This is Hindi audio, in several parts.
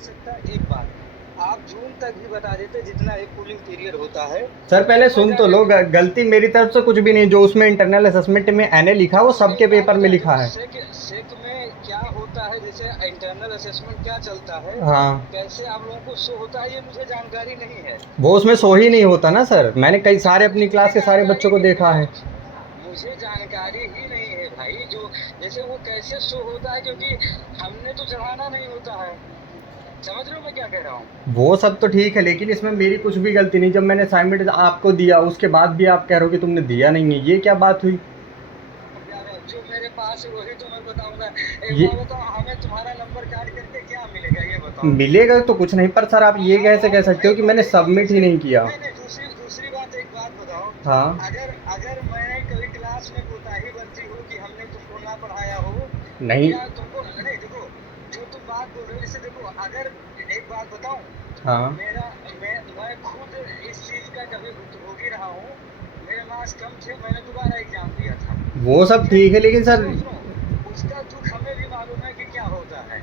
सकता है। एक बात, आप जून तक भी बता देते जितना एक कूलिंग पीरियड होता है, सर तो पहले सुन मजा तो लो, लेते। गलती मेरी तरफ से कुछ भी नहीं, जो उसमें इंटरनल असेसमेंट में एनए लिखा वो अरे सबके एक बात पेपर में बता, लिखा देखो है। सेक में क्या होता है, जैसे इंटरनल असेसमेंट क्या चलता है, हाँ, कैसे आप लोगों को शो होता है, ये मुझे जानकारी नहीं है। वो उसमें सो ही नहीं होता ना सर, मैंने कई सारे अपनी मुझे क्लास के सारे जानकारी बच्चों को ही देखा है। मुझे जानकारी ही नहीं है भाई, जो जैसे वो कैसे शो होता है, क्योंकि हमने तो चढ़ाना नहीं होता है। समझ रहे हो मैं क्या कह रहा हूँ? वो सब तो ठीक है, लेकिन इसमें मेरी कुछ भी गलती नहीं। जब मैंने असाइनमेंट आपको दिया उसके बाद भी आप कह रहे हो कि तुमने दिया नहीं है, ये क्या बात हुई? यार जो मेरे पास है वही तो मैं बताऊंगा। एक ये बार बताओ, हमें तुम्हारा नंबर काट करके क्या मिलेगा, ये बताओ। मिलेगा तो कुछ नहीं, पर सर आप ये कैसे कह सकते हो एक कि बार मैंने सबमिट ही जैसे नहीं किया? नहीं नहीं, दूसरी दूसरी बात, एक बात बताओ। हाँ। अगर अगर मैंने कभी क्लास में कोताही बरती हो कि हमने तुमको ना पढ़ाया हो, नहीं। या तुमको नहीं, देखो जो तुम बात बोल रहे हो, जैसे देखो, अगर एक बात बताऊं, हाँ, मेरा मैं खुद इस चीज का कभी भुक्तभोगी रहा हूँ। मेरे मार्क्स कम थे, मैंने दोबारा एग्जाम दिया था। वो सब ठीक है, ठीक है, लेकिन सर सुनो सुनो, उसका दुख हमें भी मालूम है कि क्या होता है,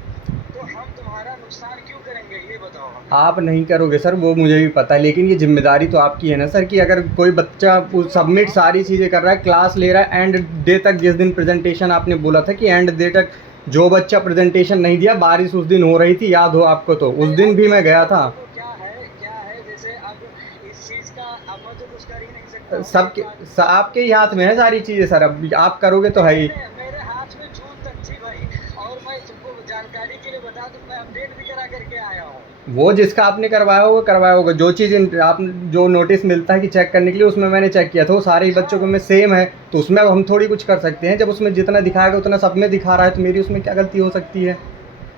तो हम तुम्हारा नुकसान क्यों करेंगे, ये बताओ हमें। आप नहीं करोगे सर, वो मुझे भी पता है, लेकिन ये जिम्मेदारी तो आपकी है ना सर, कि अगर कोई बच्चा देखो सबमिट हम सारी चीज़ें कर रहा है, क्लास ले रहा है एंड डे तक, जिस दिन प्रेजेंटेशन आपने बोला था कि एंड डे तक जो बच्चा प्रेजेंटेशन नहीं दिया, बारिश उस दिन हो रही थी, याद हो आपको, तो उस नहीं, दिन भी मैं अब गया देखो था। देखो क्या है जैसे अब इस चीज का, अब मैं तो कुछ कर ही नहीं सकता हूँ ना, एक सबके बात। आपके ही हाथ में है सारी चीज़ें सर, अब आप करोगे तो है ही। मेरे हाथ में जून तक थी भाई, और मैं तुमको जानकारी के लिए बता दूं, मैं अपडेट भी करा करके आया हूँ। वो जिसका आपने करवाया होगा करवाया होगा, जो चीज़ आप जो नोटिस मिलता है कि चेक करने के लिए, उसमें मैंने चेक किया था, वो सारे ही बच्चों को हाँ, में सेम है, तो उसमें अब हम थोड़ी कुछ कर सकते हैं। जब उसमें जितना दिखाएगा उतना सब में दिखा रहा है, तो मेरी उसमें क्या गलती हो सकती है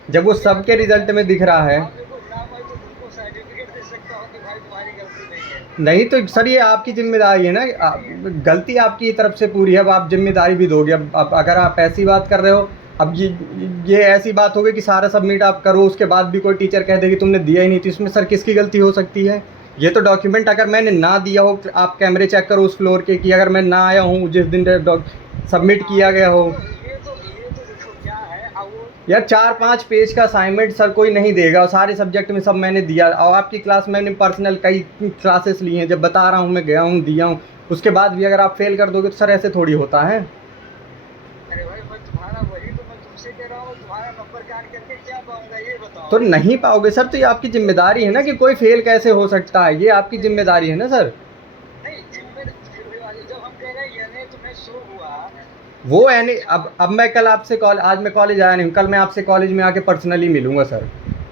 जब वो अरे अब सबके देखो रिजल्ट में दिख रहा है? अब देखो ना, मैं तो तुमको सर्टिफिकेट दे सकता हूँ कि भाई तुम्हारी गलती नहीं है, नहीं तो सर ये आपकी तुमको जिम्मेदारी है ना, गलती नहीं है। गलती आपकी तरफ से पूरी है, अब आप जिम्मेदारी भी दोगे। अब अगर आप ऐसी बात कर रहे हो, अब ये ऐसी बात हो गई कि सारा सबमिट आप करो, उसके बाद भी कोई टीचर कह दे कि तुमने दिया ही नहीं, तो इसमें सर किसकी गलती हो सकती है? ये तो डॉक्यूमेंट अगर मैंने ना दिया हो, आप कैमरे चेक करो उस फ्लोर के, कि अगर मैं ना आया हूँ जिस दिन सबमिट किया गया हो। ये तो देखो क्या है, अब वो यार वो चार तुम्हारे। पांच पेज का असाइनमेंट सर कोई नहीं देगा, और सारे सब्जेक्ट में सब मैंने दिया, और आपकी क्लास मैंने पर्सनल कई क्लासेस ली हैं, जब बता रहा हूँ मैं गया हूँ दिया हूँ, उसके बाद भी अगर आप फेल कर दोगे तो सर ऐसे थोड़ी होता है। अरे भाई, मैं तुम्हारा वही तो मैं तुमसे कह रहा हूँ, तुम्हारा नंबर काट करके क्या पाऊंगा, ये तो बताओ। नहीं पाओगे सर, तो ये आपकी जिम्मेदारी है ना, कि कोई फेल कैसे हो सकता है, ये आपकी जिम्मेदारी है ना सर। नहीं, जिम्मेदारी फिर भी वाली, जब हम कह रहे हैं यानी तुम्हें शो हुआ, वो तो यानी अब मैं कल आपसे कॉल आज मैं कॉलेज आया नहीं हूँ, कल मैं आपसे कॉलेज में आके पर्सनली मिलूंगा सर। अरे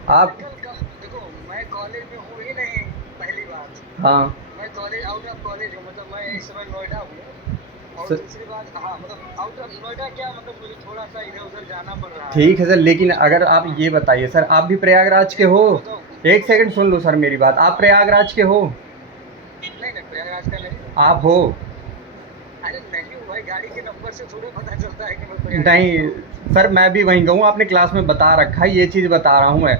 आप। कल कल देखो, मैं कॉलेज में हूँ ही नहीं, पहली बात। हाँ। मैं कॉलेज, आउट ऑफ कॉलेज हूँ, मतलब मैं इस समय नोएडा हूँ। और सर दूसरी बात, हाँ मतलब आउट ऑफ नोएडा क्या, मतलब मुझे थोड़ा सा इधर उधर जाना पड़ रहा है, ठीक है सर, लेकिन कुछ। अगर आप हाँ, ये बताइए सर, आप भी प्रयागराज के एक हो? बात बताओ, एक सेकंड सुन लो सर मेरी बात, आप हाँ, प्रयागराज के हो? नहीं नहीं, प्रयागराज का नहीं हूँ। आप हो? अरे नहीं हूँ भाई, गाड़ी के नंबर से थोड़े पता चलता है कि मैं प्रयागराज का नहीं हूँ। सर, मैं भी वहीं गया हूँ, आपने क्लास में बता रखा है, ये चीज़ बता रहा हूँ मैं।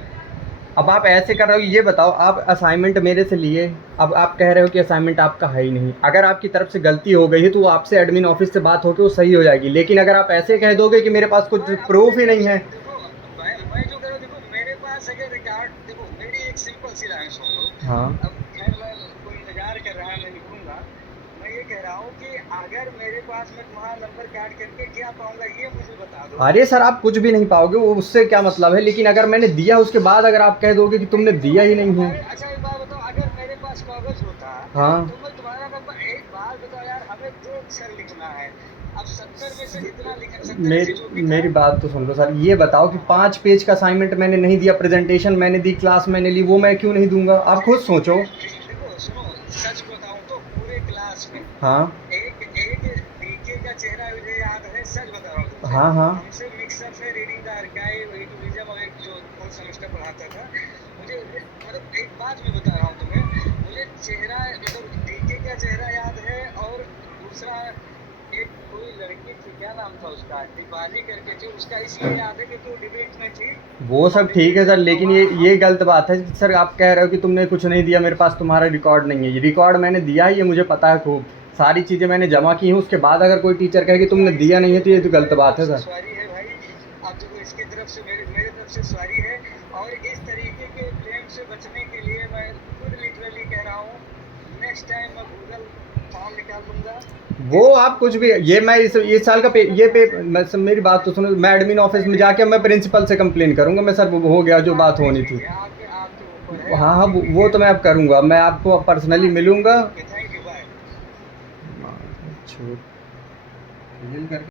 अब आप ऐसे कर रहे हो, ये बताओ, आप असाइनमेंट मेरे से लिए, अब आप कह रहे हो कि असाइनमेंट आपका है ही नहीं, अगर आपकी तरफ से गलती हो गई है तो वो आपसे एडमिन ऑफिस से बात होकर वो सही हो जाएगी, लेकिन अगर आप ऐसे कह दोगे कि मेरे पास कुछ मैं अपने प्रूफ ही तरफ नहीं से है। देखो, मैं जो कह रहा हूँ, देखो मेरे पास अगर रिकॉर्ड, देखो मेरी एक सिंपल सी लाइन सुन लो। हाँ। अब खैर, मैं कोई इंतजार कर रहा है, मैं लिखूंगा। मैं ये कह रहा हूँ कि अगर मेरे पास, मैं तुम्हारा नंबर काट करके क्या पाऊंगा, ये मुझे बता दो। अरे सर आप कुछ भी नहीं पाओगे, वो उससे क्या मतलब है, लेकिन अगर मैंने दिया उसके बाद अगर आप कह दोगे कि नहीं तुमने देखो, दिया ही अगर नहीं है। हमारे, अच्छा एक बात बताओ, अगर मेरे पास कागज होता, हाँ। तो मैं तुम्हारा नंबर, एक बात बताओ यार, हमें 2 अक्षर लिखना है। अब 70 में से जितना लिख, 70 में से मेरी जो भी था। मेरी बात तो सुन लो सर, ये बताओ कि हाँ, 5 पेज का असाइनमेंट मैंने नहीं दिया, प्रेजेंटेशन मैंने दी, क्लास मैंने ली, वो मैं क्यों नहीं दूंगा, आप खुद सोचो। देखो सुनो, सच बताऊं तो पूरे क्लास में हाँ। एक एक डीके का चेहरा मुझे याद है, सच बता रहा हूँ तुमसे। हाँ। हाँ। हमसे मिक्सअप है, रीडिंग द आर्काइव, टूरिज्म, और एक जो फोर्थ सेमेस्टर पढ़ाता था मुझे, मतलब एक बात मैं बता रहा हूँ तुम्हें, मुझे चेहरा, मतलब डीके का चेहरा याद है, और दूसरा एक कोई लड़की थी, क्या नाम था उसका, दीपाली करके थी, उसका इसलिए याद है कि वो डिबेट में थी। वो और सब ठीक डिबेट है से सर, लेकिन ये हम, गलत बात है कि सर आप कह रहे हो कि तुमने कुछ नहीं दिया, मेरे पास तुम्हारा रिकॉर्ड नहीं है, ये रिकॉर्ड मैंने दिया है, ये मुझे पता है खूब, सारी चीज़ें मैंने जमा की हैं, उसके बाद अगर कोई टीचर कहे कि तुमने सॉरी दिया सॉरी नहीं है, तो ये भाई, तो गलत मेरे बात तरफ है से सर। सॉरी है भाई। अब देखो, इसकी तरफ से मेरे मेरे तरफ से सॉरी है। और इस तरीके के ब्लेम से बचने के लिए मैं खुद लिटरली कह रहा हूँ, नेक्स्ट टाइम मैं गूगल फॉर्म निकाल लूंगा। वो आप कुछ भी, ये मैं इस साल का मेरी बात तो सुनो, मैं एडमिन ऑफिस में जाके मैं प्रिंसिपल से कंप्लेन करूंगा। मैं सर वो हो गया जो बात होनी थी। आपके आपके ऊपर है। हाँ हाँ, वो तो मैं अब करूँगा, मैं आपको पर्सनली मिलूंगा। Thank you, bye. छोड़